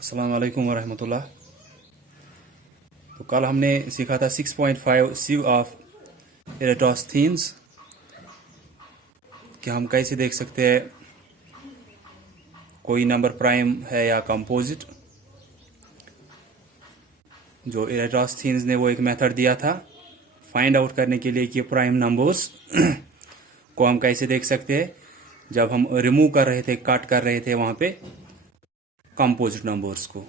अस्सलाम वालेकुम वरहमतुल्लाह। तो कल हमने सीखा था 6.5 सिव ऑफ इरेटोस्थीन्स कि हम कैसे देख सकते हैं कोई नंबर प्राइम है या कंपोजिट। जो इरेटोस्थीन्स ने वो एक मेथड दिया था फाइंड आउट करने के लिए कि प्राइम नंबर्स को हम कैसे देख सकते हैं जब हम रिमूव कर रहे थे, कट कर रहे थे वहां पे कंपोजिट नंबर्स को।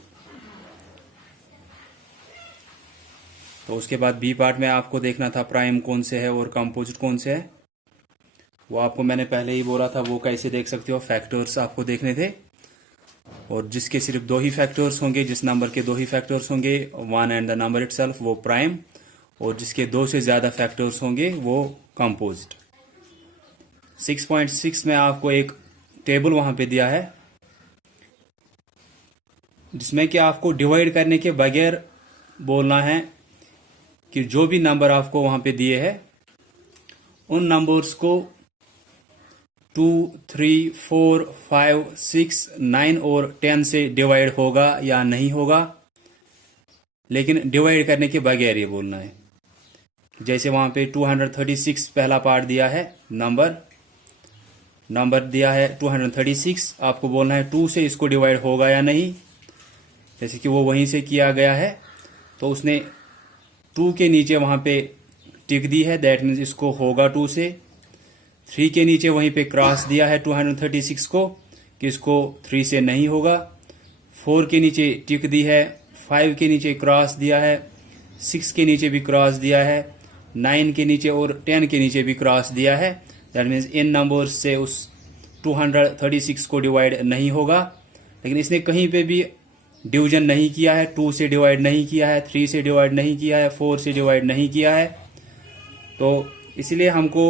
तो उसके बाद बी पार्ट में आपको देखना था प्राइम कौन से है और कंपोजिट कौन से है। वो आपको मैंने पहले ही बोला था, वो कैसे देख सकते हो, फैक्टर्स आपको देखने थे। और जिसके सिर्फ दो ही फैक्टर्स होंगे, जिस नंबर के दो ही फैक्टर्स होंगे, one and the number itself, वो प्राइम। और जिसके दो से ज्यादा फैक्टर्स होंगे वो कंपोजिट। 6.6 में आपको एक टेबल वहां पे दिया है जिसमें कि आपको डिवाइड करने के बगैर बोलना है कि जो भी नंबर आपको वहां पे दिए हैं उन नंबर्स को 2, 3, 4, 5, 6, 9 और 10 से डिवाइड होगा या नहीं होगा, लेकिन डिवाइड करने के बगैर ये बोलना है। जैसे वहां पे 236 पहला पार्ट दिया है, नंबर दिया है 236, आपको बोलना है 2 से इसको डिवाइड होगा या नहीं। जैसे कि वो वहीं से किया गया है तो उसने 2 के नीचे वहां पे टिक दी है, दैट मीन्स इसको होगा 2 से। 3 के नीचे वहीं पे क्रॉस दिया है 236 को कि इसको 3 से नहीं होगा। 4 के नीचे टिक दी है, 5 के नीचे क्रॉस दिया है, 6 के नीचे भी क्रॉस दिया है, 9 के नीचे और 10 के नीचे भी क्रॉस दिया है। दैट मीन्स इन नंबर्स से उस 236 को डिवाइड नहीं होगा। लेकिन इसने कहीं पे भी डिवीजन नहीं किया है, 2 से डिवाइड नहीं किया है, 3 से डिवाइड नहीं किया है, 4 से डिवाइड नहीं किया है। तो इसलिए हमको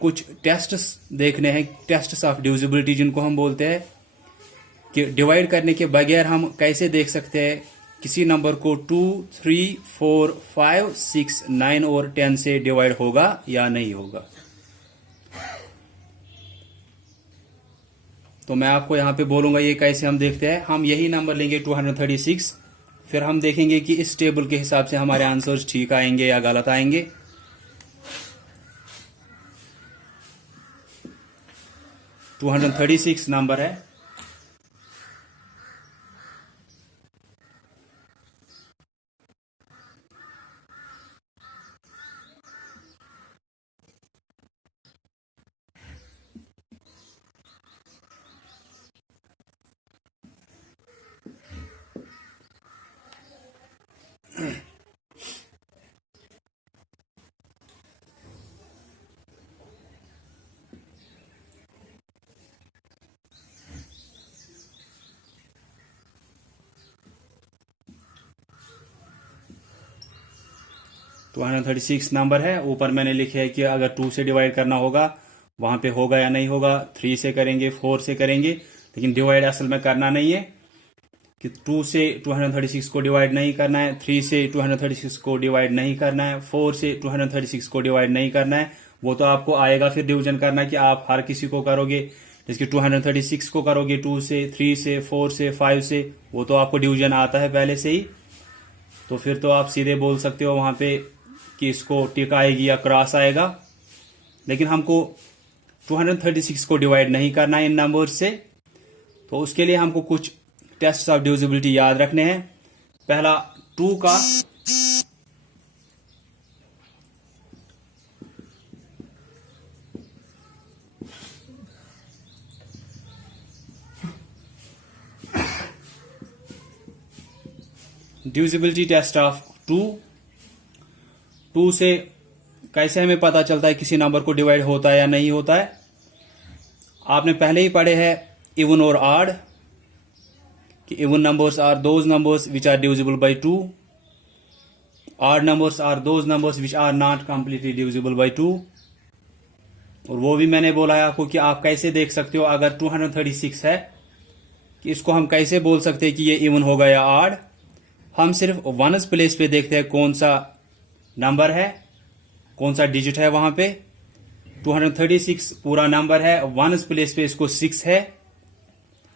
कुछ टेस्ट्स देखने हैं, टेस्ट्स ऑफ डिविजिबिलिटी जिनको हम बोलते हैं, कि डिवाइड करने के बगैर हम कैसे देख सकते हैं किसी नंबर को 2, 3, 4, 5, 6, 9 और 10 से डिवाइड होगा या नहीं होगा। तो मैं आपको यहां पे बोलूंगा ये कैसे हम देखते हैं। हम यही नंबर लेंगे 236, फिर हम देखेंगे कि इस टेबल के हिसाब से हमारे आंसर्स ठीक आएंगे या गलत आएंगे। 236 नंबर है। टू 236 नंबर है। ऊपर मैंने लिखे है कि अगर 2 से डिवाइड करना होगा वहां पे होगा या नहीं होगा। 3 से करेंगे, 4 से करेंगे, लेकिन डिवाइड असल में करना नहीं है कि 2 से 236 को डिवाइड नहीं करना है, 3 से 236 को डिवाइड नहीं करना है, 4 से 236 को डिवाइड नहीं करना है। वो तो आपको आएगा फिर डिवीजन करना कि आप हर किसी को करोगे। जैसे 236 को करोगे 2 से, 3 से, 4 से, 5 से, वो तो आपको डिवीजन आता है पहले से ही। तो फिर तो आप सीधे बोल सकते हो वहां पे कि इसको टिक आएगी या क्रॉस आएगा। लेकिन हमको 236 को डिवाइड नहीं करना है इन नंबर से, तो उसके लिए हमको कुछ टेस्ट ऑफ डिविजिबिलिटी याद रखने हैं। पहला 2 का डिविजिबिलिटी टेस्ट ऑफ 2 से कैसे हमें पता चलता है किसी नंबर को डिवाइड होता है या नहीं होता है। आपने पहले ही पढ़े हैं इवन और ऑड, कि even numbers are those numbers which are divisible by 2, odd numbers are those numbers which are not completely divisible by 2। और वो भी मैंने बोला है आपको कि आप कैसे देख सकते हो अगर 236 है कि इसको हम कैसे बोल सकते हैं कि ये इवन होगा या ऑड। हम सिर्फ वनस प्लेस पे देखते हैं कौन सा नंबर है, कौन सा डिजिट है वहां पे। 236 पूरा नंबर है, वनस प्लेस पे इसको 6 है।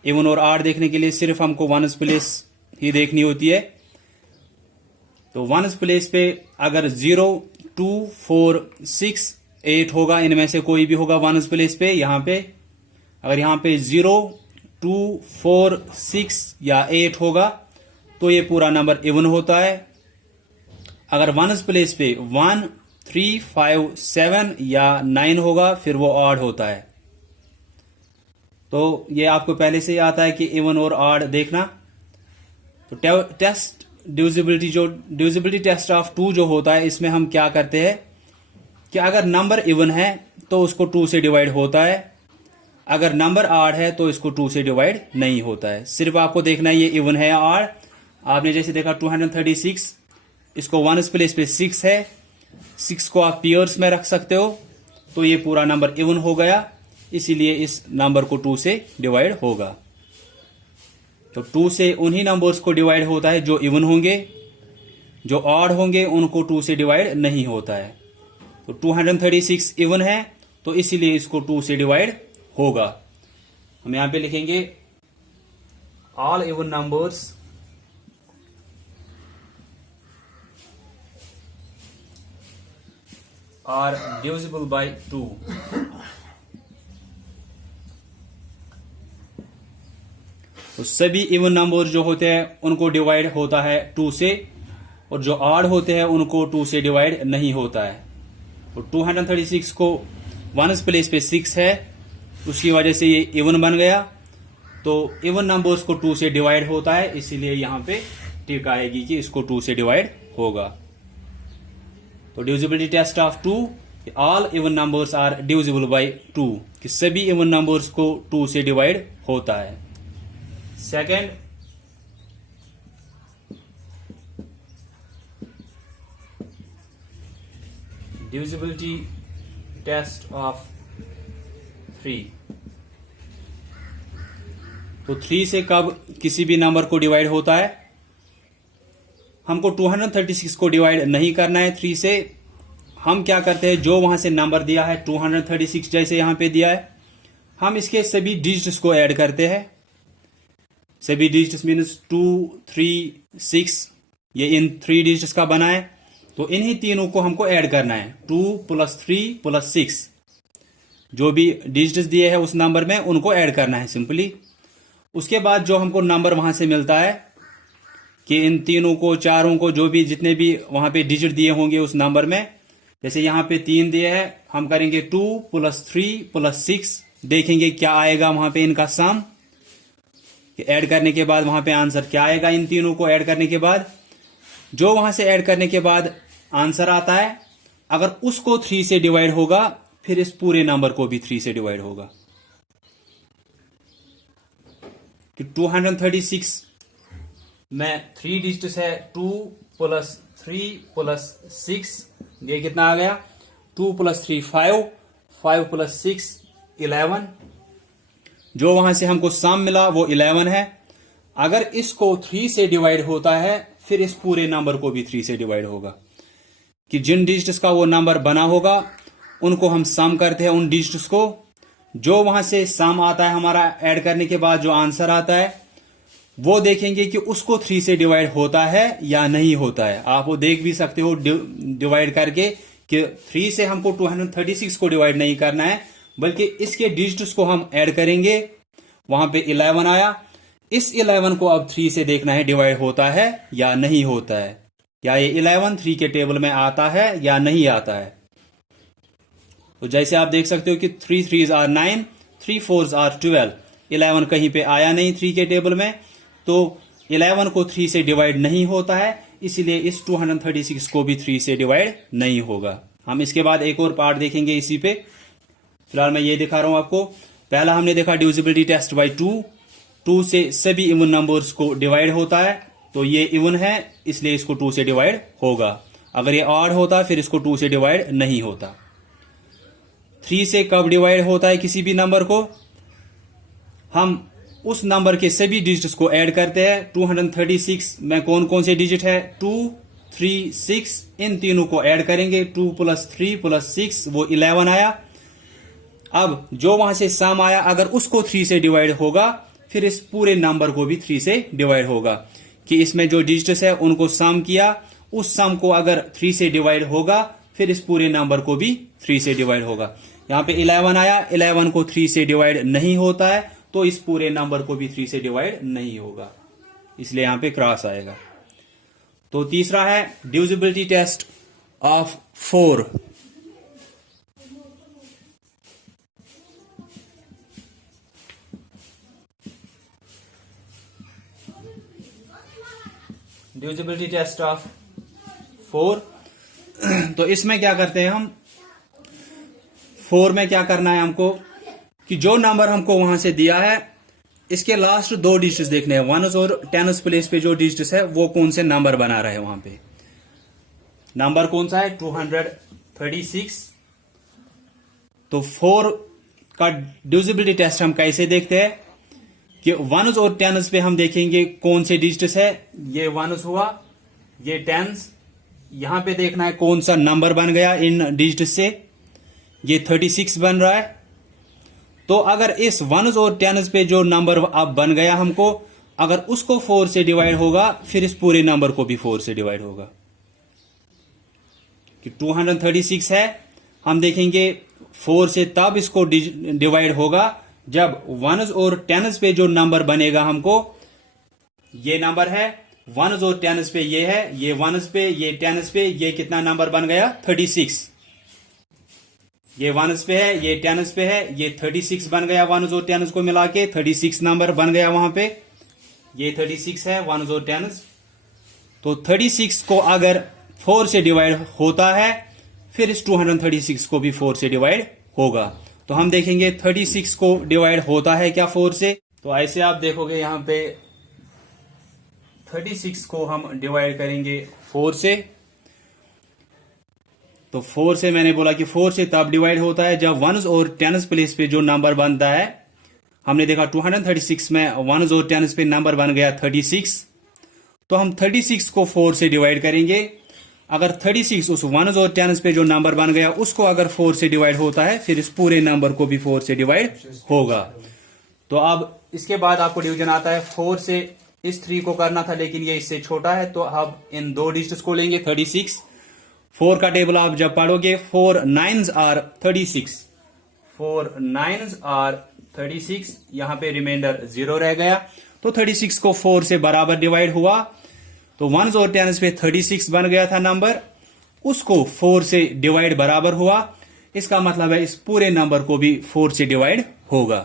इवन और ऑड देखने के लिए सिर्फ हमको वनस प्लेस ही देखनी होती है। तो वंस प्लेस पे अगर 0, 2, 4, 6, 8 होगा, इनमें से कोई भी होगा वंस प्लेस पे, यहां पे अगर यहां पे 0, 2, 4, 6 या 8 होगा तो ये पूरा नंबर इवन होता है। अगर वंस प्लेस पे 1, 3, 5, 7 या 9 होगा फिर वो ऑड होता है। तो ये आपको पहले से ही आता है कि इवन और ऑड देखना। तो टेस्ट डिविजिबिलिटी टेस्ट ऑफ 2 जो होता है, इसमें हम क्या करते हैं कि अगर नंबर इवन है तो उसको 2 से डिवाइड होता है, अगर नंबर ऑड है तो इसको 2 से डिवाइड नहीं होता है। सिर्फ आपको देखना है ये इवन है या ऑड। आपने जैसे देखा 236, इसको वंस प्लेस पे 6 है, 6 को आप पेयर्स में रख सकते हो, तो ये पूरा नंबर इवन हो गया, इसीलिए इस नंबर को 2 से डिवाइड होगा। तो 2 से उन्हीं नंबर्स को डिवाइड होता है जो इवन होंगे, जो ऑड होंगे उनको 2 से डिवाइड नहीं होता है। तो 236 इवन है तो इसीलिए इसको 2 से डिवाइड होगा। हम यहां पे लिखेंगे all even numbers are divisible by 2। तो सभी इवन नंबर जो होते हैं उनको डिवाइड होता है 2 से, और जो ऑड होते हैं उनको 2 से डिवाइड नहीं होता है। तो 236 को वंस प्लेस पे 6 है, उसकी वजह से ये इवन बन गया। तो इवन नंबर्स को 2 से डिवाइड होता है, इसीलिए यहां पे टिक आएगी कि इसको 2 से डिवाइड होगा। तो divisibility test of 2, all even numbers are divisible by 2, कि सभी इवन नंबर्स को 2 से डिवाइड होता है। Second, divisibility test of 3। तो 3 से कब किसी भी नंबर को डिवाइड होता है? हमको 236 को डिवाइड नहीं करना है 3 से। हम क्या करते हैं, जो वहां से नंबर दिया है 236 जैसे यहां पे दिया है, हम इसके सभी डिजिट्स को ऐड करते हैं। सभी डिजिट्स मीन्स 2, 3, 6, ये इन 3 डिजिट्स का बना है, तो इन्हीं तीनों को हमको ऐड करना है। 2 + 3 + 6 जो भी डिजिट्स दिए हैं उस नंबर में उनको ऐड करना है सिंपली। उसके बाद जो हमको नंबर वहां से मिलता है कि इन तीनों को, चारों को, जो भी जितने भी वहां पे डिजिट दिए होंगे उस नंबर में, जैसे यहां पे 3 दिए हैं, हम करेंगे 2 + 3 + 6, देखेंगे क्या आएगा वहां पे इनका सम। ऐड करने के बाद वहां पे आंसर क्या आएगा, इन तीनों को ऐड करने के बाद जो वहां से ऐड करने के बाद आंसर आता है, अगर उसको 3 से डिवाइड होगा फिर इस पूरे नंबर को भी 3 से डिवाइड होगा। कि 236 में 3 डिजिट्स है, 2 + 3 + 6, ये कितना आ गया, 2 + 3 5, 5 + 6 11। जो वहां से हमको सम मिला वो 11 है। अगर इसको 3 से डिवाइड होता है फिर इस पूरे नंबर को भी 3 से डिवाइड होगा। कि जिन डिजिट्स का वो नंबर बना होगा उनको हम सम करते हैं उन डिजिट्स को, जो वहां से सम आता है हमारा ऐड करने के बाद जो आंसर आता है वो देखेंगे कि उसको 3 से डिवाइड होता है या नहीं होता है। आप वो देख भी सकते हो डिवाइड करके कि 3 से हमको 236 को डिवाइड नहीं करना है, बल्कि इसके डिजिट्स को हम ऐड करेंगे। वहां पे 11 आया, इस 11 को अब 3 से देखना है डिवाइड होता है या नहीं होता है, या ये 11 3 के टेबल में आता है या नहीं आता है। तो जैसे आप देख सकते हो कि 3 3s are 9, 3 4s are 12, 11 कहीं पे आया नहीं 3 के टेबल में, तो 11 को 3 से डिवाइड नहीं होता है, इसलिए इस 236 को भी 3 से डिवाइड नहीं होगा। हम इसके बाद एक और पार्ट देखेंगे इसी पे, फिलहाल मैं ये दिखा रहा हूं आपको। पहला हमने देखा डिविजिबिलिटी टेस्ट बाय 2 से सभी इवन नंबर्स को डिवाइड होता है, तो ये इवन है इसलिए इसको 2 से डिवाइड होगा। अगर ये ऑड होता फिर इसको 2 से डिवाइड नहीं होता। 3 से कब डिवाइड होता है किसी भी नंबर को, हम उस नंबर के सभी डिजिट्स को ऐड करते हैं। 236 में कौन कौन से डिजिट है, 2, 3, 6, इन तीनों को ऐड करेंगे। 2 + 3 + 6 वो 11 आया। अब जो वहां से सम आया अगर उसको 3 से डिवाइड होगा फिर इस पूरे नंबर को भी 3 से डिवाइड होगा। कि इसमें जो डिजिट्स है उनको सम किया, उस सम को अगर 3 से डिवाइड होगा फिर इस पूरे नंबर को भी 3 से डिवाइड होगा। यहां पे 11 आया, 11 को 3 से डिवाइड नहीं होता है तो इस पूरे नंबर को भी 3 से डिवाइड नहीं होगा, इसलिए यहां पे क्रॉस आएगा। तो तीसरा है divisibility test of 4। Divisibility test of 4। तो इसमें क्या करते हैं हम, 4 में क्या करना है हमको कि जो नंबर हमको वहां से दिया है इसके लास्ट 2 डिजिट्स देखने हैं। 1s और 10s प्लेस पे जो डिजिट्स है वो कौन से नंबर बना रहे हैं वहां पे। नंबर कौन सा है 236। तो 4 का डिविजिबिलिटी टेस्ट हम कैसे देखते हैं कि 1s और 10s पे हम देखेंगे कौन से डिजिट्स है। ये 1s हुआ, ये 10s, यहां पे देखना है कौन सा नंबर बन गया इन डिजिट से। ये 36 बन रहा है। तो अगर इस 1s और 10s पे जो नंबर अब बन गया हमको, अगर उसको 4 से डिवाइड होगा फिर इस पूरे नंबर को भी 4 से डिवाइड होगा। कि 236 है, हम देखेंगे 4 से तब इसको डिवाइड होगा जब 1s और 10s पे जो नंबर बनेगा हमको, ये नंबर है 1s और 10s पे ये है, ये 1s पे, ये 10s पे, ये कितना नंबर बन गया 36। ये 1s पे है, ये 10s पे है, ये 36 बन गया 1s और 10s को मिला के 36 नंबर बन गया वहां पे। ये 36 है 1s और 10s। तो 36 को अगर 4 से डिवाइड होता है फिर इस 236 को भी 4 से डिवाइड होगा। तो हम देखेंगे 36 को डिवाइड होता है क्या 4 से। तो ऐसे आप देखोगे यहां पे 36 को हम डिवाइड करेंगे 4 से। तो 4 से मैंने बोला कि 4 से तब डिवाइड होता है जब 1s और 10s प्लेस पे जो नंबर बनता है। हमने देखा 236 में 1s और 10s पे नंबर बन गया 36। तो हम 36 को 4 से डिवाइड करेंगे। अगर 36 उस 1s और 10s पे जो नंबर बन गया उसको अगर 4 से डिवाइड होता है फिर इस पूरे नंबर को भी 4 से डिवाइड होगा। तो अब इसके बाद आपको डिवीजन आता है। 4 से इस 3 को करना था लेकिन ये इससे छोटा है, तो अब इन 2 डिजिट्स को लेंगे 36। 4 का टेबल आप जब पढ़ोगे 4 9s आर 36, 4 9s आर 36, यहां पे रिमाइंडर 0 रह गया। तो 36 को 4 से बराबर डिवाइड हुआ। तो 1s और 10s पे 36 बन गया था नंबर, उसको 4 से डिवाइड बराबर हुआ। इसका मतलब है इस पूरे नंबर को भी 4 से डिवाइड होगा।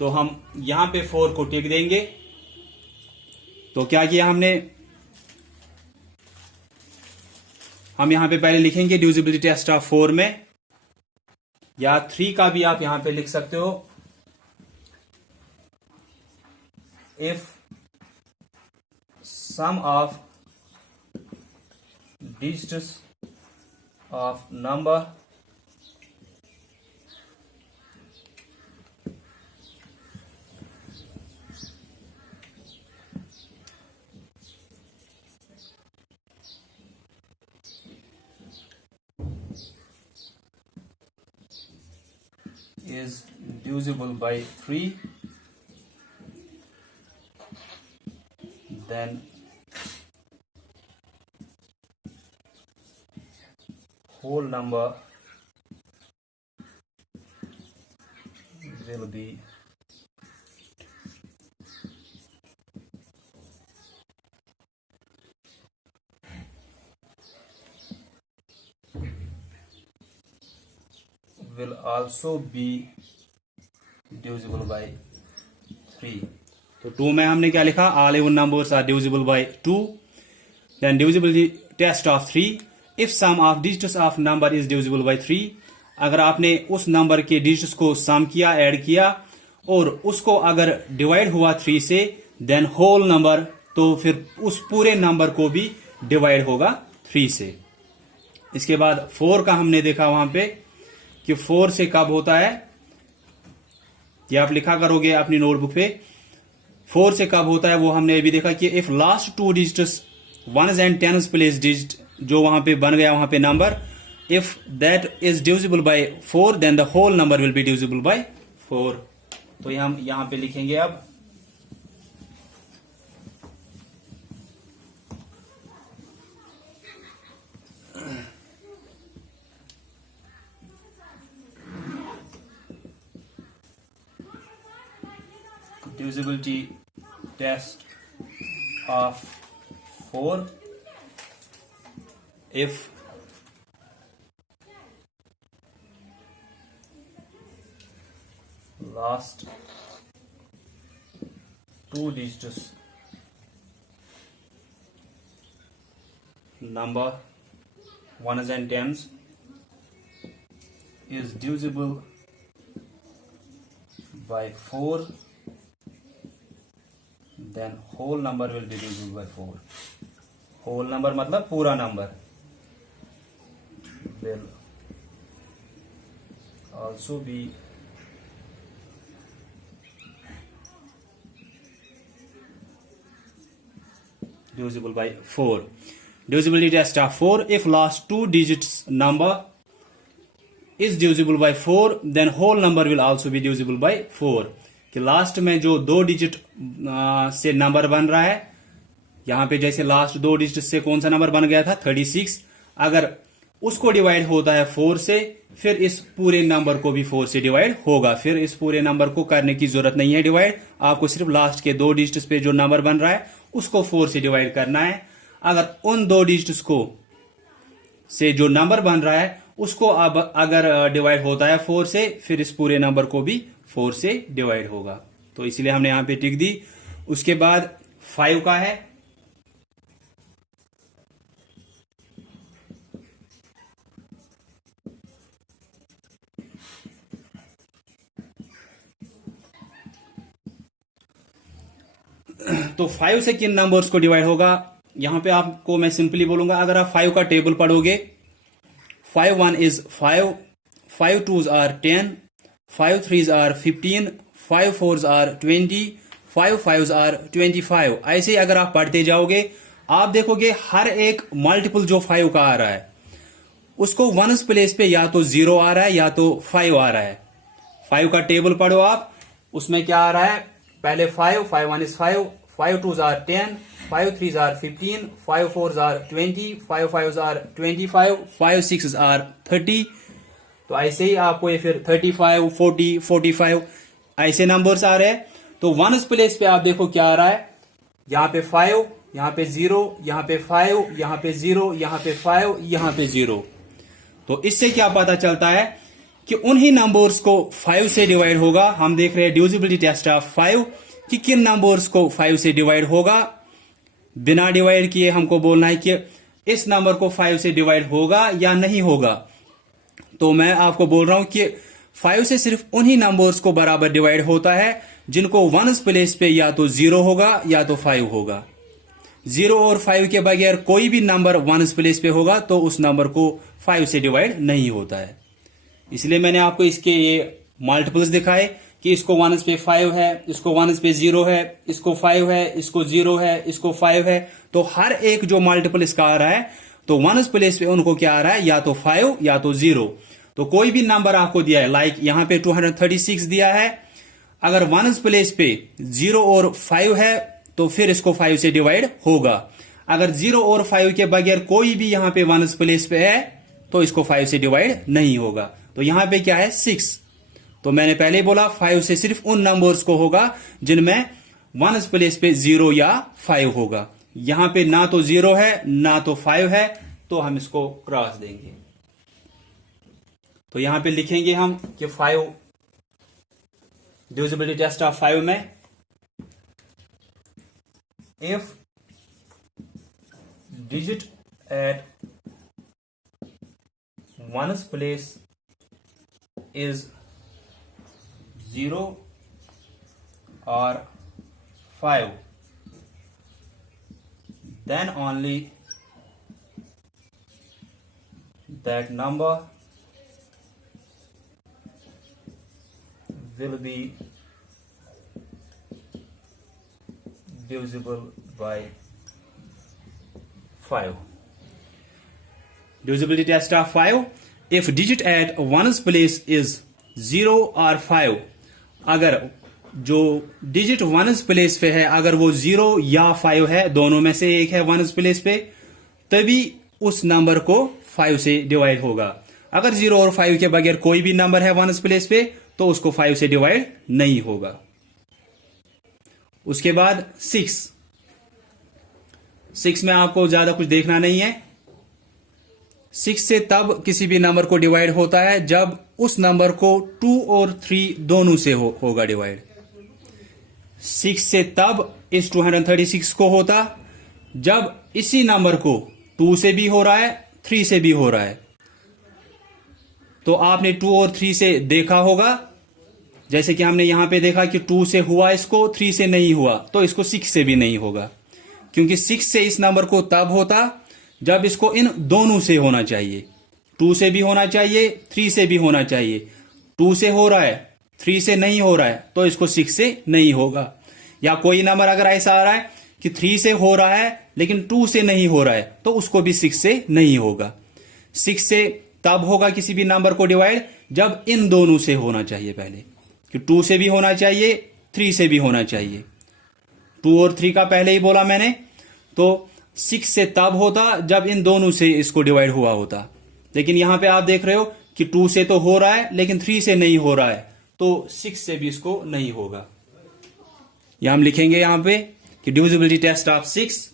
तो हम यहां पे 4 को टिक देंगे। तो क्या किया हमने, हम यहां पे पहले लिखेंगे डिविजिबिलिटी टेस्ट ऑफ 4 में, या 3 का भी आप यहां पे लिख सकते हो। If sum of digits of number is divisible by 3, then whole number will be will also be divisible by 3। तो 2 में हमने क्या लिखा, all even numbers are divisible by 2। then divisibility test of 3, if sum of digits of number is divisible by 3, अगर आपने उस number के digits को सम किया, ऐड किया और उसको अगर डिवाइड हुआ 3 से, देन होल नंबर, तो फिर उस पूरे नंबर को भी डिवाइड होगा 3 से। इसके बाद 4 का हमने देखा वहां पे कि 4 से कब होता है, ये आप लिखा करोगे अपनी नोटबुक पे। 4 से कब होता है वो हमने अभी देखा कि if last 2 digits 1s and 10s place digit जो वहां पे बन गया वहां पे number, if that is divisible by 4 then the whole number will be divisible by 4। तो हम यहां पे लिखेंगे अब divisibility test of 4 if last two digits number ones and tens is divisible by 4, then whole number will be divisible by 4. whole number मतलब पूरा number will also be divisible by 4. Divisibility test of 4. If last two digits number is divisible by 4, then whole number will also be divisible by 4. कि last में जो दो digit से number बन रहा है, यहां पे जैसे लास्ट दो डिजिट से कौन सा नंबर बन गया था 36, अगर उसको डिवाइड होता है 4 से, फिर इस पूरे नंबर को भी 4 से डिवाइड होगा. फिर इस पूरे नंबर को करने की जरूरत नहीं है डिवाइड, आपको सिर्फ लास्ट के दो डिजिट्स पे जो नंबर बन रहा है उसको 4 से डिवाइड करना है. अगर उन दो डिजिट्स को से जो नंबर बन रहा है उसको अब अगर डिवाइड होता है 4 से, फिर इस पूरे नंबर को भी 4 से डिवाइड होगा. तो इसलिए हमने यहां पे टिक दी. उसके बाद 5 का है. तो 5 से किन नंबर्स को डिवाइड होगा, यहां पे आपको मैं सिंपली बोलूंगा. अगर आप 5 का टेबल पढ़ोगे, 5 1 is 5, 5 2s are 10, 5 3s are 15, 5 4s are 20, 5 5s are 25. ऐसे ही अगर आप पढ़ते जाओगे, आप देखोगे हर एक मल्टीपल जो 5 का आ रहा है उसको वंस प्लेस पे या तो 0 आ रहा है या तो 5 आ रहा है. 5 का टेबल पढ़ो आप, उसमें क्या आ रहा है, पहले 5 5 1 is 5, 5 2s are 10, 5 3s are 15, 5 4s are 20, 5 5s are 25, 5 6s are 30. तो ऐसे ही आपको ये फिर 35 40 45 ऐसे नंबर्स आ रहे हैं. तो वंस प्लेस पे आप देखो क्या आ रहा है, यहां पे 5, यहां पे 0, यहां पे 5, यहां पे 0, यहां पे 5, यहां पे 0. तो इससे क्या पता चलता है कि उन्हीं नंबर्स को 5 से डिवाइड होगा. हम देख रहे हैं डिविजिबिलिटी टेस्ट ऑफ 5 कि किन नंबर्स को 5 से डिवाइड होगा. बिना डिवाइड किए हमको बोलना है कि इस नंबर को 5 से डिवाइड होगा या नहीं होगा. तो मैं आपको बोल रहा हूं कि 5 से सिर्फ उन्हीं नंबर्स को बराबर डिवाइड होता है जिनको वंस प्लेस पे या तो 0 होगा या तो 5 होगा. 0 और 5 के बगैर कोई भी नंबर वंस प्लेस पे होगा तो उस नंबर को 5 से डिवाइड नहीं होता है. इसलिए मैंने आपको इसके ये मल्टीपल्स दिखाए कि इसको वंस पे 5 है, इसको वंस पे 0 है, इसको 5 है, इसको 0 है, इसको 5 है. तो हर एक जो मल्टीपल इसका आ रहा है तो वंस प्लेस पे उनको क्या आ रहा है, या तो 5 या तो 0. तो कोई भी नंबर आपको दिया है, लाइक यहां पे 236 दिया है, अगर वंस प्लेस पे 0 और 5 है तो फिर इसको 5 से डिवाइड होगा. अगर 0 और 5 के बगैर कोई भी यहां पे वंस प्लेस पे है तो इसको 5 से डिवाइड नहीं होगा. तो यहां पे क्या है 6. तो मैंने पहले ही बोला 5 से सिर्फ उन नंबर्स को होगा जिनमें वंस प्लेस पे 0 या 5 होगा. यहां पे ना तो 0 है ना तो 5 है, तो हम इसको क्रॉस देंगे. तो यहां पे लिखेंगे हम कि 5 डिविजिबिलिटी टेस्ट ऑफ 5 में if digit at ones place is 0 or 5, then only that number will be divisible by 5. Divisibility test of 5. If digit at ones place is 0 or 5, अगर जो डिजिट वंस प्लेस पे है अगर वो 0 या 5 है, दोनों में से एक है वंस प्लेस पे, तभी उस नंबर को 5 से डिवाइड होगा. अगर 0 और 5 के बगैर कोई भी नंबर है वंस प्लेस पे तो उसको 5 से डिवाइड नहीं होगा. उसके बाद 6 में आपको ज्यादा कुछ देखना नहीं है। 6 से तब किसी भी नंबर को डिवाइड होता है जब उस नंबर को 2 और 3 दोनों से होगा डिवाइड। 6 से तब इस 236 को होता जब इसी नंबर को 2 से भी हो रहा है, 3 से भी हो रहा है। तो आपने 2 और 3 से देखा होगा, जैसे कि हमने यहां पे देखा कि 2 से हुआ इसको, 3 से नहीं हुआ, तो इसको 6 से भी नहीं होगा, क्योंकि 6 से इस नंबर को तब होता जब इसको इन दोनों से होना चाहिए। 2 से भी होना चाहिए, 3 से भी होना चाहिए। 2 से हो रहा है, 3 से नहीं हो रहा है, तो इसको 6 से नहीं होगा। या कोई नंबर अगर ऐसा आ रहा है कि 3 से हो रहा है लेकिन 2 से नहीं हो रहा है, तो उसको भी 6 से नहीं होगा। 6 से तब होगा किसी भी नंबर को डिवाइड जब इन दोनों से होना चाहिए पहले, कि 2 से भी होना चाहिए, 3 से भी होना चाहिए। 2 और 3 का पहले ही बोला मैंने। तो 6 से तब होता जब इन दोनों से इसको डिवाइड हुआ होता। लेकिन यहां पे आप देख रहे हो कि 2 से तो हो रहा है लेकिन 3 से नहीं हो रहा है, तो 6 से भी इसको नहीं होगा। यह हम लिखेंगे यहां पे कि divisibility test of 6।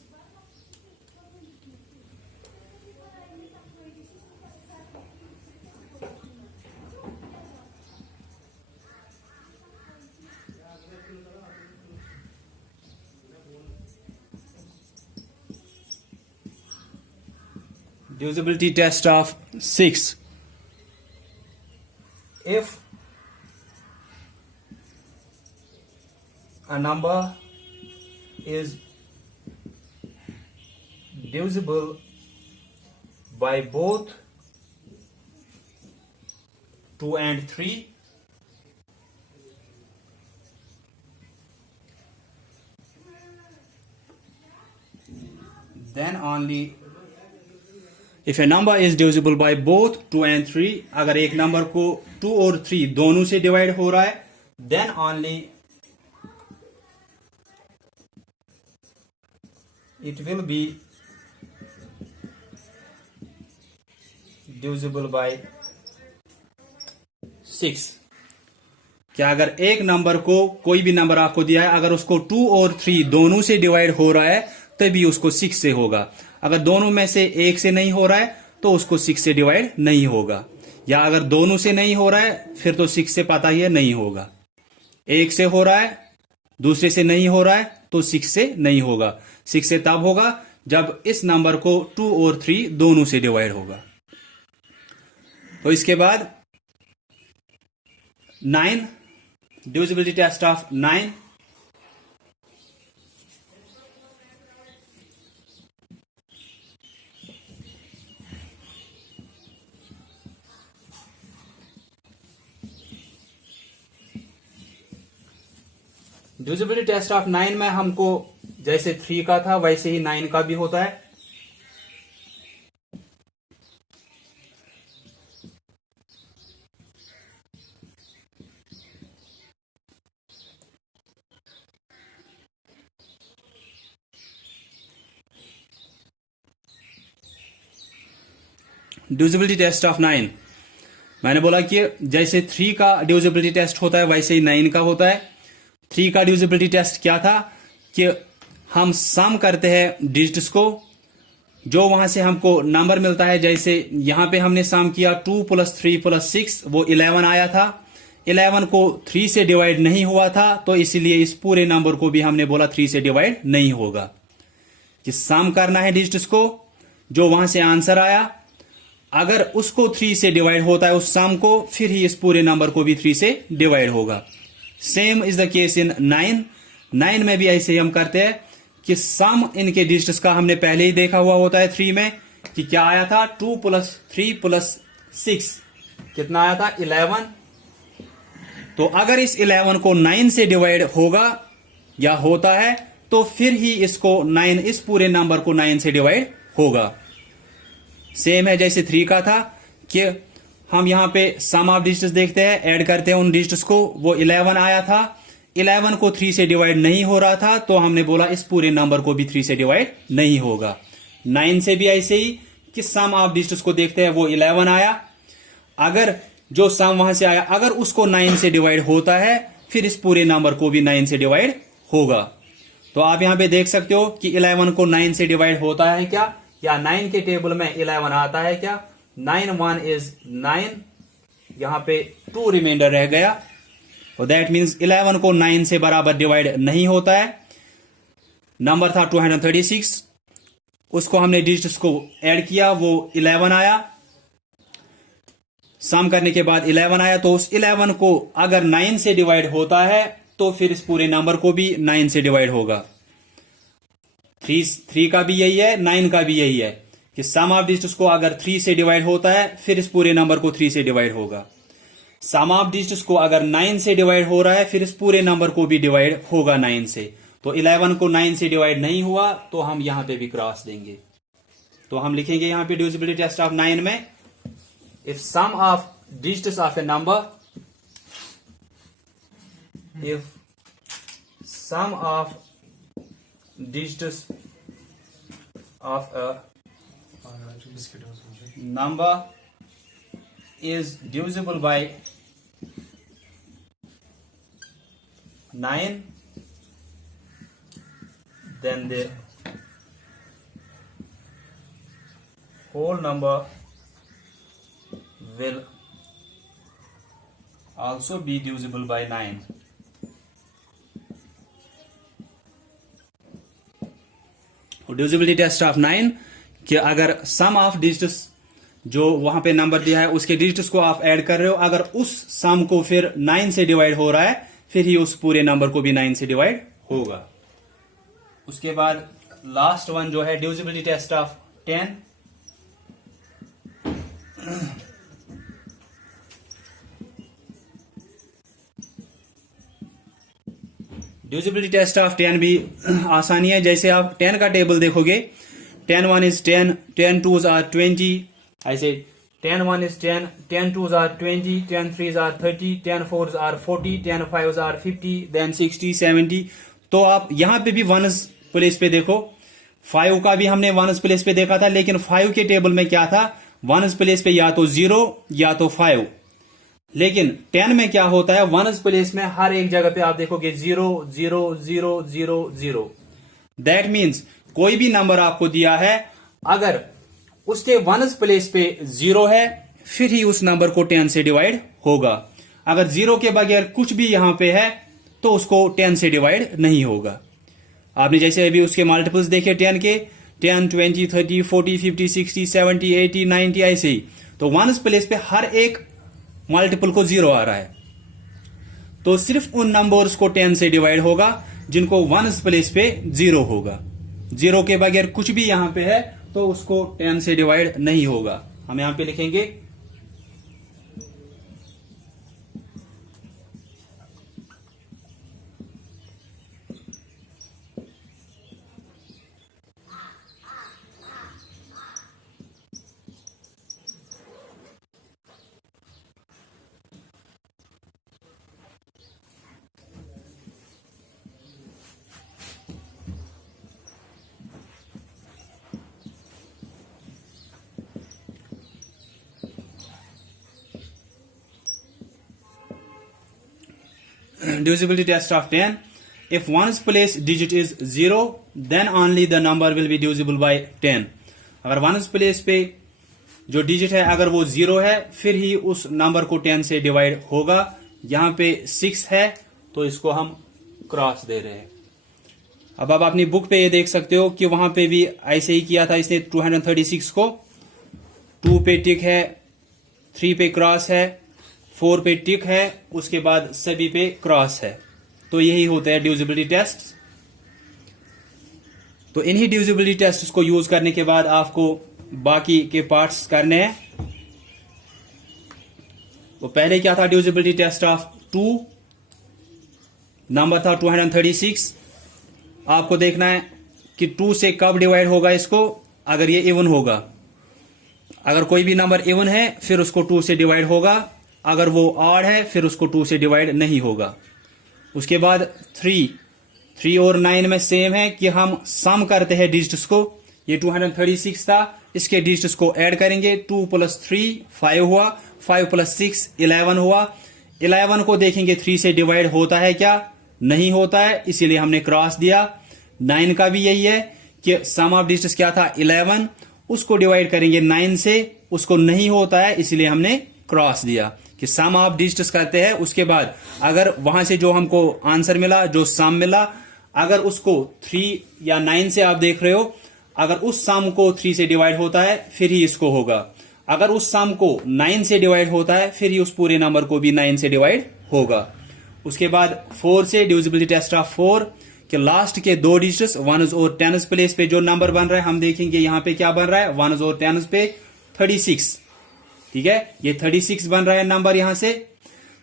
Divisibility test of 6. If a number is divisible by both 2 and 3, then only if a number is divisible by both 2 and 3, अगर एक नंबर को 2 और 3 दोनों से डिवाइड हो रहा है, then only it will be divisible by 6। क्या अगर एक नंबर को, कोई भी नंबर आपको दिया है, अगर उसको 2 और 3 दोनों से डिवाइड हो रहा है तभी उसको 6 से होगा। अगर दोनों में से एक से नहीं हो रहा है तो उसको 6 से डिवाइड नहीं होगा। या अगर दोनों से नहीं हो रहा है फिर तो 6 से पता ही है नहीं होगा। एक से हो रहा है, दूसरे से नहीं हो रहा है, तो 6 से नहीं होगा। 6 से तब होगा जब इस नंबर को 2 और 3 दोनों से डिवाइड होगा। तो इसके बाद 9, divisibility test of 9। Divisibility test of 9 में हमको जैसे 3 का था वैसे ही 9 का भी होता है। डिविजिबिलिटी टेस्ट ऑफ 9 मैंने बोला कि जैसे 3 का डिविजिबिलिटी टेस्ट होता है वैसे ही 9 का होता है। 3 का डिविजिबिलिटी टेस्ट क्या था कि हम सम करते हैं डिजिट्स को, जो वहां से हमको नंबर मिलता है। जैसे यहां पे हमने सम किया 2 + 3 + 6, वो 11 आया था। 11 को 3 से डिवाइड नहीं हुआ था, तो इसीलिए इस पूरे नंबर को भी हमने बोला 3 से डिवाइड नहीं होगा। कि सम करना है डिजिट्स को, जो वहां से आंसर आया, अगर उसको 3 से डिवाइड होता है उस सम को, फिर ही इस पूरे नंबर को भी 3 से डिवाइड होगा। Same is the case in 9। 9 में भी ऐसे ही हम करते हैं कि सम इनके डिजिट्स का हमने पहले ही देखा हुआ होता है 3 में, कि क्या आया था 2 + 3 + 6 कितना आया था 11। तो अगर इस 11 को 9 से डिवाइड होगा या होता है तो फिर ही इसको 9, इस पूरे नंबर को 9 से डिवाइड होगा। सेम है जैसे 3 का था कि हम यहां पे सम ऑफ डिजिट्स देखते हैं, ऐड करते हैं उन डिजिट्स को। वो 11 आया था, 11 को 3 से डिवाइड नहीं हो रहा था, तो हमने बोला इस पूरे नंबर को भी 3 से डिवाइड नहीं होगा। 9 से भी ऐसे ही कि सम ऑफ डिजिट्स को देखते हैं, वो 11 आया, अगर जो सम वहां से आया अगर उसको 9 से डिवाइड होता है फिर इस पूरे नंबर को भी 9 से डिवाइड होगा। तो आप यहां पे देख सकते हो कि 11 को 9 से डिवाइड होता है क्या, या 9 के टेबल में 11 आता है क्या। 9 1 इज 9, यहां पे 2 रिमाइंडर रह गया, तो दैट मीन्स 11 को 9 से बराबर डिवाइड नहीं होता है। नंबर था 236, उसको हमने डिजिट्स को ऐड किया, वो 11 आया, सम करने के बाद 11 आया, तो उस 11 को अगर 9 से डिवाइड होता है तो फिर इस पूरे नंबर को भी 9 से डिवाइड होगा। 3 का भी यही है, 9 का भी यही है कि सम ऑफ डिजिट्स को अगर 3 से डिवाइड होता है फिर इस पूरे नंबर को 3 से डिवाइड होगा। सम ऑफ डिजिट्स को अगर 9 से डिवाइड हो रहा है फिर इस पूरे नंबर को भी डिवाइड होगा 9 से। तो 11 को 9 से डिवाइड नहीं हुआ तो हम यहां पे भी क्रॉस देंगे। तो हम लिखेंगे यहां पे डिविजिबिलिटी टेस्ट ऑफ 9 में, if sum of digits of a number, if sum of digits of a number is divisible by 9, then the whole number will also be divisible by 9. Divisibility test of 9 कि अगर सम of digits जो वहां पे number दिया है उसके digits को आप ऐड कर रहे हो, अगर उस सम को फिर 9 से डिवाइड हो रहा है फिर ही उस पूरे नंबर को भी 9 से डिवाइड होगा। उसके बाद लास्ट वन जो है divisibility test of 10। Divisibility test of 10 भी आसानी है। जैसे आप 10 का टेबल देखोगे, 10 1 इज 10, 10 2s आर 20, ऐसे 10 1 is 10, 10 2s are 20, 10 3s are 30, 10 4s are 40, 10 5s are 50, then 60 70। तो आप यहां पे भी वनस प्लेस पे देखो, 5 का भी हमने वनस प्लेस पे देखा था, लेकिन 5 के टेबल में क्या था, वनस प्लेस पे या तो 0 या तो 5। लेकिन 10 में क्या होता है, वनस प्लेस में हर एक जगह पे आप देखोगे 0 0 0 0 0। दैट मीन्स कोई भी नंबर आपको दिया है, अगर उसके वनस प्लेस पे 0 है फिर ही उस नंबर को 10 से डिवाइड होगा। अगर 0 के बगैर कुछ भी यहां पे है तो उसको 10 से डिवाइड नहीं होगा। आपने जैसे अभी उसके मल्टीपल्स देखे 10 के, 10 20 30 40 50 60 70 80 90 ऐसे ही। तो वनस प्लेस पे हर एक मल्टीपल को 0 आ रहा है, तो सिर्फ उन नंबर्स को 10 से डिवाइड होगा जिनको वनस प्लेस पे 0 होगा। 0 के बगैर कुछ भी यहां पे है तो उसको 10 से डिवाइड नहीं होगा। हम यहां पे लिखेंगे divisibility test of 10. If one's place digit is 0, then only the number will be divisible by 10. अगर one's place पे जो डिजिट है अगर वो 0 है फिर ही उस नंबर को 10 से डिवाइड होगा। यहां पे 6 है तो इसको हम क्रॉस दे रहे हैं। अब आप अपनी बुक पे ये देख सकते हो कि वहां पे भी ऐसे ही किया था इसने। 236 को 2 पे टिक है, 3 पे क्रॉस है, 4 पे टिक है, उसके बाद सभी पे क्रॉस है। तो यही होता है डिविजिबिलिटी टेस्ट। तो इन्हीं डिविजिबिलिटी टेस्ट को यूज करने के बाद आपको बाकी के पार्ट्स करने हैं। तो पहले क्या था, डिविजिबिलिटी टेस्ट ऑफ 2, नंबर था 236। आपको देखना है कि 2 से कब डिवाइड होगा इसको, अगर ये इवन होगा। अगर कोई भी नंबर इवन है फिर उसको 2 से डिवाइड होगा, अगर वो ऑड है फिर उसको 2 से डिवाइड नहीं होगा। उसके बाद 3 और 9 में सेम है कि हम सम करते हैं डिजिट्स को। ये 236 था, इसके डिजिट्स को ऐड करेंगे। 2 + 3 5 हुआ, 5 + 6 11 हुआ। 11 को देखेंगे 3 से डिवाइड होता है क्या, नहीं होता है, इसीलिए हमने क्रॉस दिया। 9 का भी यही है कि सम ऑफ डिजिट्स क्या था 11, उसको डिवाइड करेंगे 9 से, उसको नहीं होता है इसलिए हमने क्रॉस दिया कि सम ऑफ डिजिट्स करते हैं। उसके बाद अगर वहां से जो हमको आंसर मिला, जो सम मिला, अगर उसको 3 या 9 से आप देख रहे हो, अगर उस सम को 3 से डिवाइड होता है फिर ही इसको होगा। अगर उस सम को 9 से डिवाइड होता है फिर ही उस पूरे नंबर को भी 9 से डिवाइड होगा। उसके बाद 4 से डिविजिबिलिटी टेस्ट ऑफ 4 कि लास्ट के 2 डिजिट्स 1s और 10s प्लेस पे जो नंबर बन रहा है, हम देखेंगे यहां पे क्या बन रहा है 1s और 10s पे 36, ठीक है, ये 36 बन रहा है नंबर यहां से।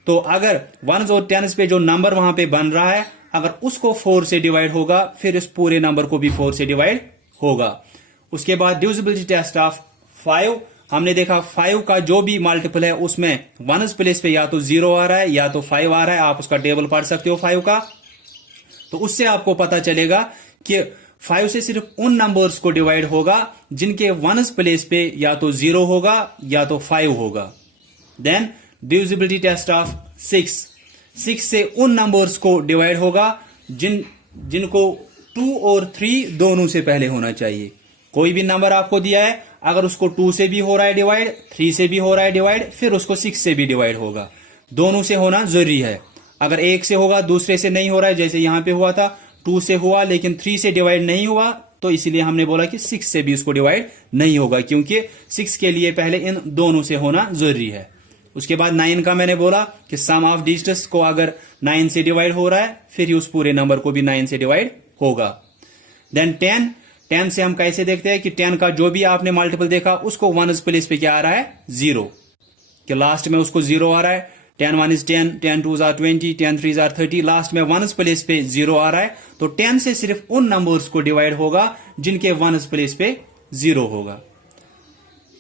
तो अगर 1s और 10s पे जो नंबर वहां पे बन रहा है, अगर उसको 4 से डिवाइड होगा फिर इस पूरे नंबर को भी 4 से डिवाइड होगा। उसके बाद डिविजिबिलिटी टेस्ट ऑफ 5, हमने देखा 5 का जो भी मल्टीपल है उसमें 1s प्लेस पे या तो 0 आ रहा है या तो 5 आ रहा है। आप उसका टेबल पढ़ सकते हो 5 का, तो उससे आपको पता चलेगा कि 5 से सिर्फ उन नंबर्स को डिवाइड होगा जिनके 1s प्लेस पे या तो 0 होगा या तो 5 होगा। देन डिविजिबिलिटी टेस्ट ऑफ 6 से उन नंबर्स को डिवाइड होगा जिनको 2 और 3 दोनों से पहले होना चाहिए। कोई भी नंबर आपको दिया है, अगर उसको 2 से भी हो रहा है डिवाइड, 3 से भी हो रहा है डिवाइड, फिर उसको 6 से भी डिवाइड होगा। दोनों से होना जरूरी है। अगर एक से होगा दूसरे से नहीं हो रहा है, जैसे यहां पे हुआ था 2 से हुआ लेकिन 3 से डिवाइड नहीं हुआ, तो इसलिए हमने बोला कि 6 से भी उसको डिवाइड नहीं होगा, क्योंकि 6 के लिए पहले इन दोनों से होना जरूरी है। उसके बाद 9 का मैंने बोला कि सम ऑफ डिजिट्स को अगर 9 से डिवाइड हो रहा है फिर ही उस पूरे नंबर को भी 9 से डिवाइड होगा। देन 10 से हम कैसे देखते हैं कि 10 का जो भी आपने मल्टीपल देखा उसको 1s प्लेस पे क्या आ रहा है 0, कि लास्ट में उसको 0 आ रहा है। 10 1 is 10, 10 2s are 20, 10 3s are 30, last में 1s प्लेस पे 0 आ रहा है। तो 10 से सिर्फ उन नंबर्स को डिवाइड होगा जिनके 1s प्लेस पे 0 होगा।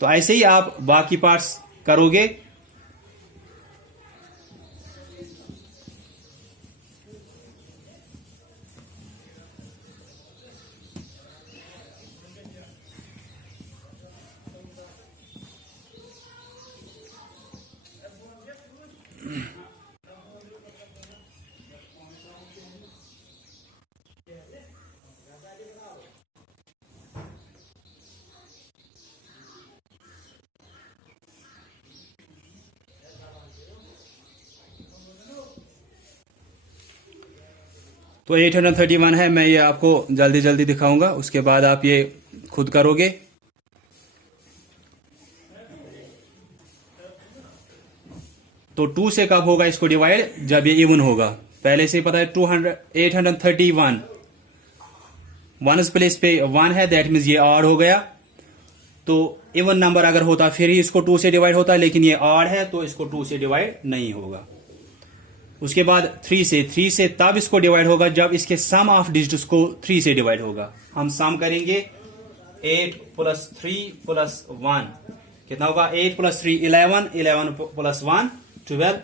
तो ऐसे ही आप बाकी पार्ट्स करोगे। तो 831 है, मैं ये आपको जल्दी जल्दी दिखाऊंगा, उसके बाद आप ये खुद करोगे। तो 2 से कब होगा इसको डिवाइड, जब ये इवन होगा। पहले से ही पता है 831 1s प्लेस पे 1 है, दैट मीन्स ये ऑड हो गया। तो इवन नंबर अगर होता फिर ही इसको 2 से डिवाइड होता, लेकिन ये ऑड है तो इसको 2 से डिवाइड नहीं होगा। उसके बाद 3 से तब इसको डिवाइड होगा जब इसके सम ऑफ डिजिट्स को 3 से डिवाइड होगा। हम सम करेंगे 8 + 3 + 1 कितना होगा, 8 + 3 11, 11 + 1 12।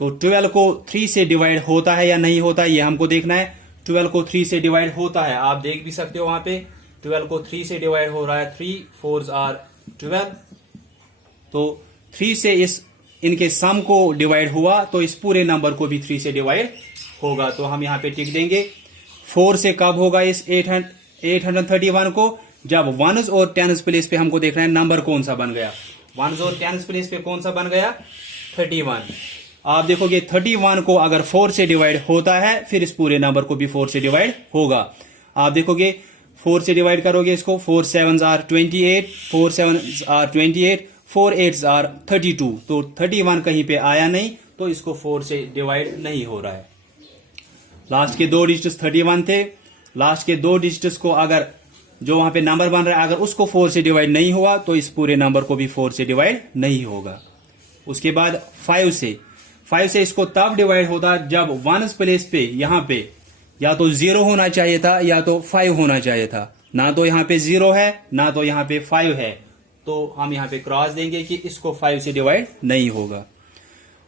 तो 12 को 3 से डिवाइड होता है या नहीं होता है ये हमको देखना है। 12 को 3 से डिवाइड होता है, आप देख भी सकते हो वहां पे 12 को 3 से डिवाइड हो रहा है, 3 4s are 12। तो 3 से इनके सम को डिवाइड हुआ तो इस पूरे नंबर को भी 3 से डिवाइड होगा। तो हम यहां पे टिक देंगे। 4 से कब होगा इस 831 को, जब 1s और 10s प्लेस पे हमको देखना है नंबर कौन सा बन गया। 1s और 10s प्लेस पे कौन सा बन गया 31। आप देखोगे 31 को अगर 4 से डिवाइड होता है फिर इस पूरे नंबर को भी 4 से डिवाइड होगा। आप देखोगे 4 से डिवाइड करोगे इसको, 4 7s are 28, 4 7s are 28, 4 8s are 32। तो 31 कहीं पे आया नहीं, तो इसको 4 से डिवाइड नहीं हो रहा है। लास्ट के 2 डिजिट्स 31 थे, लास्ट के 2 डिजिट्स को अगर जो वहां पे नंबर बन रहा है अगर उसको 4 से डिवाइड नहीं हुआ तो इस पूरे नंबर को भी 4 से डिवाइड नहीं होगा। उसके बाद 5 से इसको तब डिवाइड होता जब 1s प्लेस पे यहां पे या तो 0 होना चाहिए था या तो 5 होना चाहिए था। ना तो यहां पे 0 है ना तो यहां पे 5 है, तो हम यहां पे क्रॉस देंगे कि इसको 5 से डिवाइड नहीं होगा।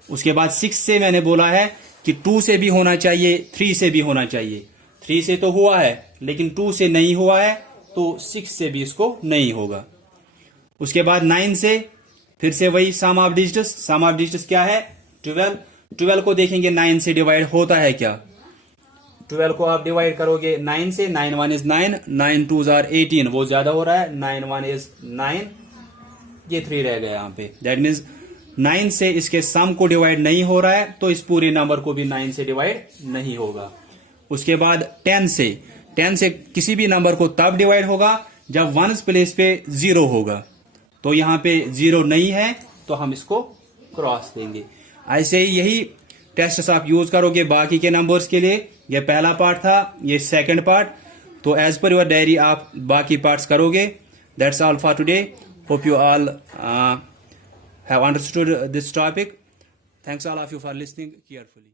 उसके बाद 6 से मैंने बोला है कि 2 से भी होना चाहिए, 3 से भी होना चाहिए। 3 से तो हुआ है लेकिन 2 से नहीं हुआ है, तो 6 से भी इसको नहीं होगा। उसके बाद 9 से फिर से वही सम ऑफ डिजिट्स क्या है 12 को देखेंगे 9 से डिवाइड होता है क्या, 12 को आप डिवाइड करोगे 9 से, 9 1 इज 9, 9 2 आर 18, वो ज्यादा हो रहा है, 9 1 इज 9, ये 3 रह गया यहाँ पे। दैट मीन्स 9 से इसके सम को डिवाइड नहीं हो रहा है, तो इस पूरे नंबर को भी 9 से डिवाइड नहीं होगा। उसके बाद 10 से किसी भी नंबर को तब डिवाइड होगा जब 1 प्लेस पे 0 होगा, तो यहाँ पे 0 नहीं है तो हम इसको क्रॉस देंगे। ऐसे ही यही टेस्ट आप यूज करोगे बाकी के नंबर्स के लिए। ये पहला पार्ट था, ये सेकंड पार्ट, तो एज पर योर डायरी आप बाकी पार्ट्स करोगे। That's all for today. Hope you all have understood this topic. Thanks all of you for listening carefully.